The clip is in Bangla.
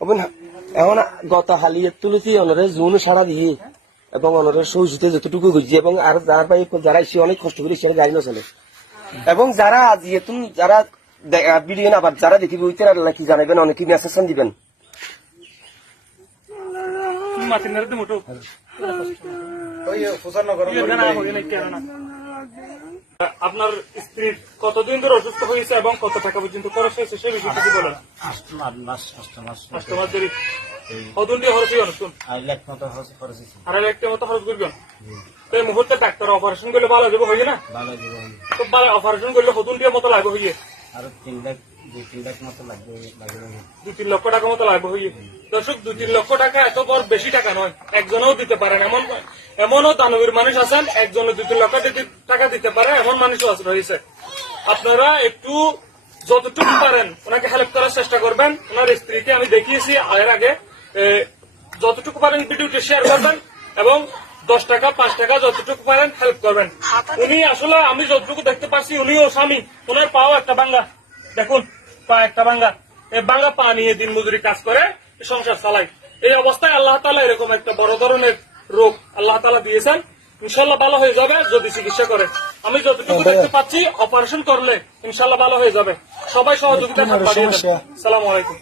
এখন গত হালিয়ে তুলেছি অনরে জুন সারা দিয়ে এবং অনরে সৌজুতে যতটুকু গেছি এবং আর যার ভাই যারা এসে অনেক কষ্ট করে সে গাড়ি না চলে এবং যারা আজ ইয়েতুন যারা ভিডিও না আবার যারা দেখিবে ওইতে আল্লাহ কি জানাবেন অনেকে মেসেজ দিবেন। মোটো আপনার স্ত্রীর কতদিন ধরে অসুস্থ হয়েছে এবং কত টাকা পর্যন্ত খরচ হয়েছে সেই বিষয়টা কি বলেন? মাস মাস ষষ্ঠ মাস কাস্টমার দেরি কতদিন দিয়ে খরচ শুন আড়াই লাখ মতো খরচ করেছি আড়াই লাখ টাকা মতো খরচ করবেন? তো এই মুহূর্তে ডাক্তার অপারেশন করলে ভালো যাবে হয়ে না? তো অপারেশন করলে কতদিন দিয়ে মতো লাগবে হইয়ে? আরও তিন লাখ দুই তিন লাখ মতো লাগবে লাগবে দুই তিন লক্ষ টাকা মতো লাগবে হইয়ে। দর্শক দুই তিন লক্ষ টাকা এত বড় বেশি টাকা নয়। একজনেও দিতে পারেন এমন এমনও দানবীর মানুষ আছেন একজনে দুই তিন লক্ষ টাকা দিতে পারে এমন মানুষও আছে রয়েছে। আপনারা একটু যতটুকু পারেন ওনাকে হেল্প করার চেষ্টা করবেন। ওনার স্ত্রীকে আমি দেখিয়েছি এর আগে যতটুকু পারেন ভিডিওটি শেয়ার করবেন এবং দশ টাকা পাঁচ টাকা যতটুকু পারেন হেল্প করবেন। উনি আসলে আমি যতটুকু দেখতে পাচ্ছি উনিও স্বামী। ওনার পাও একটা বাঙ্গা। দেখুন পা একটা বাঙ্গা। এই বাঙ্গা পা নিয়ে দিন মজুরি কাজ করে সংসার চালাই এই অবস্থায় আল্লাহ তালা এরকম একটা বড় ধরনের রোগ আল্লাহ তালা দিয়েছেন। ইনশাল্লাহ ভালো হয়ে যাবে যদি চিকিৎসা করে। আমি যতটুকু দেখতে পাচ্ছি অপারেশন করলে ইনশাল্লাহ ভালো হয়ে যাবে। সবাই সহযোগিতা সালাম আলাইকুম।